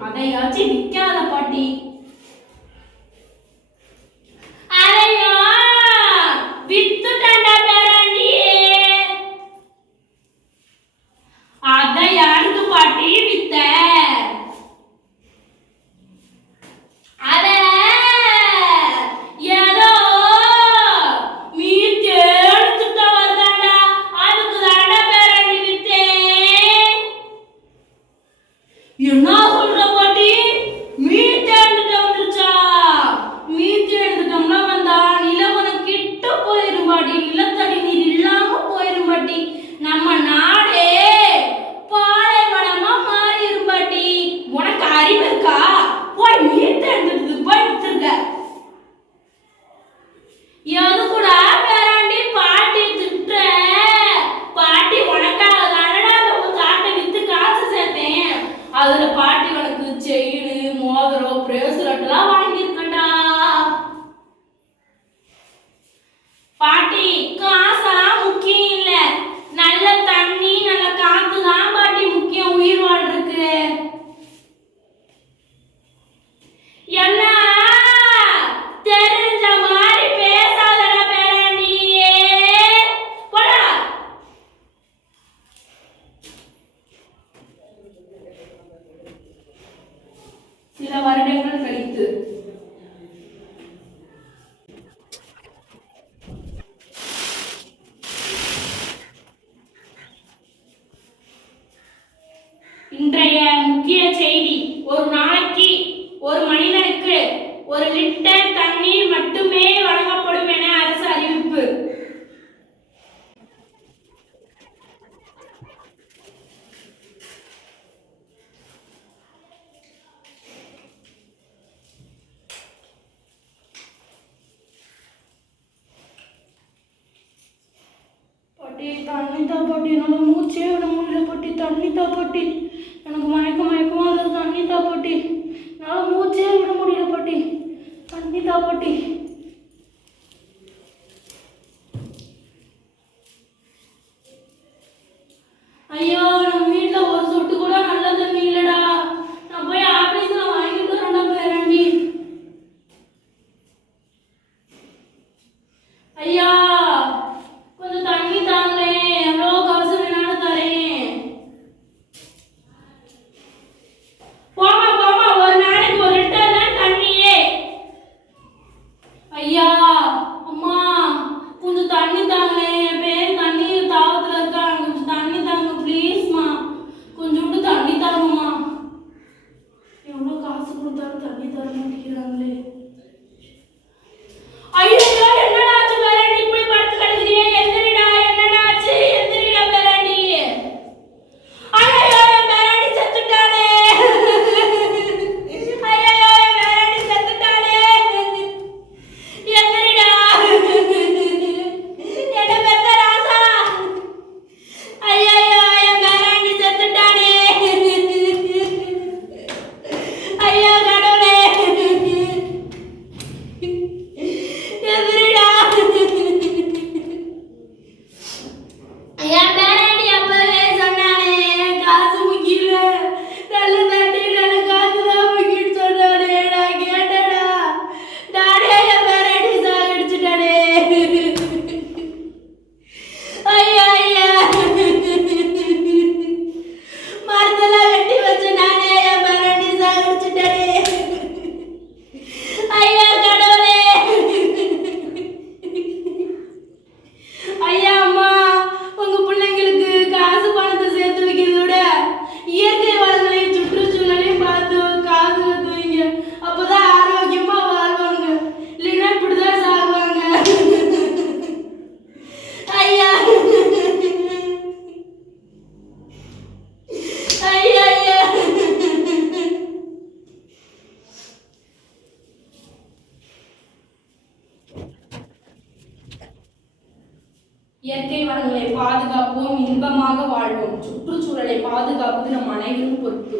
好，那个这 முக்கிய செய்தி ஒரு நாளைக்கு ஒரு மனிதனுக்கு ஒரு லிட்டர் தண்ணீர் மட்டுமே வழங்கப்படும் என அரசு அறிவிப்பு. பாட்டி தண்ணி தான் பாட்டி என்னால் மூச்சே விட முடியல பாட்டி தண்ணி தான் பாட்டி எனக்கு மயக்க மயக்கமாக வருது தண்ணி பாட்டி. என்னால் மூச்சே விட முடியல பாட்டி. தண்ணி பாட்டி. ஐயோ நம்ம வீட்டில் ஒரு சொட்டு கூட நல்ல தண்ணி இல்லைடா. நான் போய் ஆஃபீஸில் வாங்கிட்டு வரேன்டா பேரண்டி. ஐயா கொஞ்சம் தண்ணி தாங்களே எவ்வளோ காசு வேணாலும் தரேன் போமா போமா ஒரு நாளைக்கு ஒரு லிட்டர் தான் தண்ணியே ஐயா இயற்கை வளங்களை பாதுகாப்போம் இன்பமாக வாழ்வோம். சுற்றுச்சூழலை பாதுகாப்பது நம் அனைவரும் பொறுப்பு.